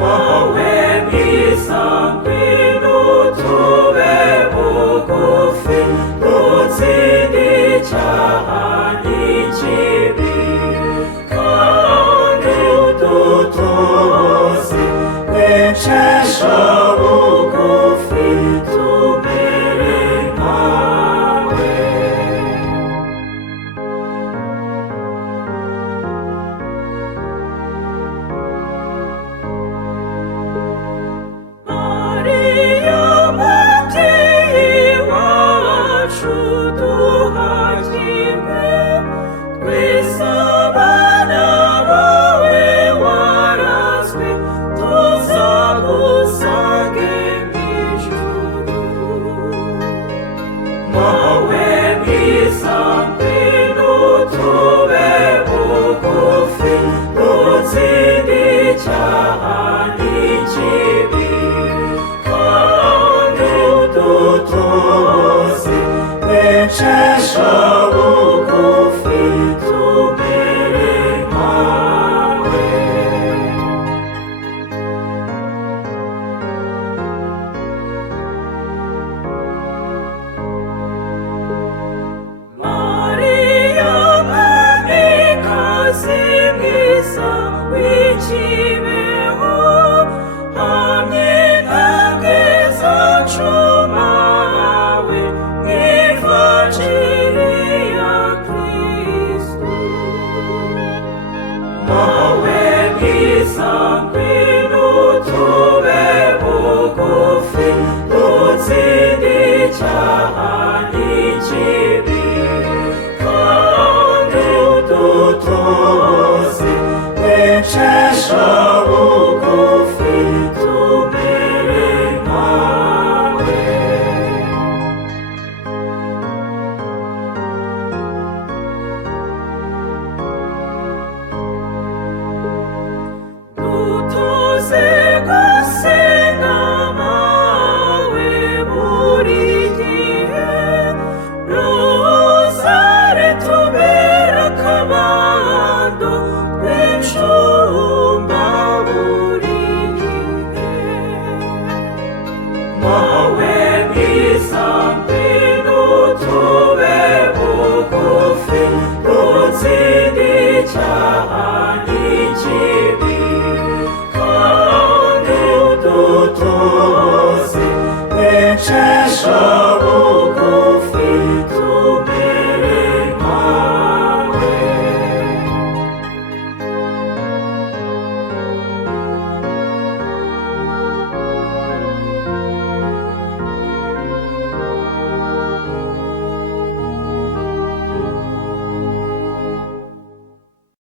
mawe mwiza ngwino tube bugufi dutsinde icyaha n'ikibi kandi udutoze kwicisha bugufi tumere nkawe. Mariya mubyeyi wacu duhagirwe twese abana bawe warazwe tuzagusange mu ijuru. Mawe mwiza ngwino tube bugufi dutsinde icyaha n'ikibi kandi udutoze kwicisha bugufi tumere nkawe. Mariya mwamikazi mwiza w'ikibeho hamwe nange zacu mawe mw'ivanjiri ya Kristu. Mawe mwiza ngwino tube bugufi dutsinde icyaha n'ikibi kandi udutoze kwicisha bugufi tumere nkawe. Dutoze gusenga mawe buri gihe rozari tubera akabando w'icumba buri gihe. Mawe mwiza ngwino tube bugufi dutsinde icyaha n'ikibi kandi udutoze kwicisha